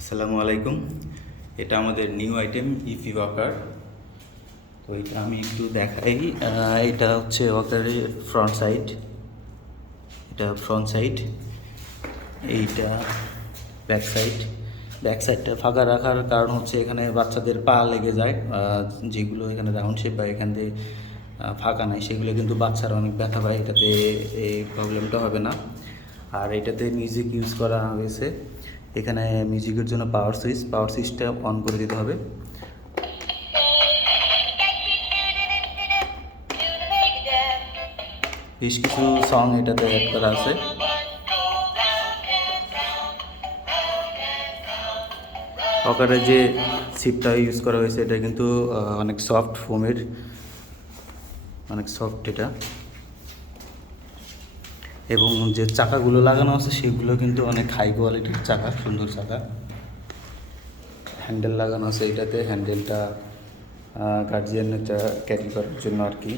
আসসালামু আলাইকুম। এটা আমাদের নিউ আইটেম ইফি ওয়াকার। তো এটা আমি একটু দেখাই। এটা হচ্ছে ওয়াকারের ফ্রন্ট সাইড, এটা ফ্রন্ট সাইড, এইটা ব্যাক সাইড। ব্যাক সাইডটা ফাঁকা রাখার কারণ হচ্ছে এখানে বাচ্চাদের পা লেগে যায়, যেগুলো এখানে রাউন্ড শেপ বা এখান দিয়ে ফাঁকা নাই, সেগুলো কিন্তু বাচ্চারা অনেক ব্যথা পায়। এটাতে এই প্রবলেমটা হবে না। আর এটাতে মিউজিক ইউজ করা হয়েছে। এখানে মিউজিকের জন্য পাওয়ার সুইচটা অন করে দিতে হবে। বেশ কিছু সং এটাতে অ্যাড করা আছে। ওকারে যে সিপটা ইউজ করা হয়েছে এটা কিন্তু অনেক সফট ফোমের, অনেক সফট এটা। এবং যে চাকাগুলো লাগানো আছে সেগুলো কিন্তু অনেক হাই কোয়ালিটির চাকা, সুন্দর চাকা। হ্যান্ডেল লাগানো আছে এটাতে, হ্যান্ডেলটা গার্জিয়ানটা ক্যারি করার জন্য আর কি।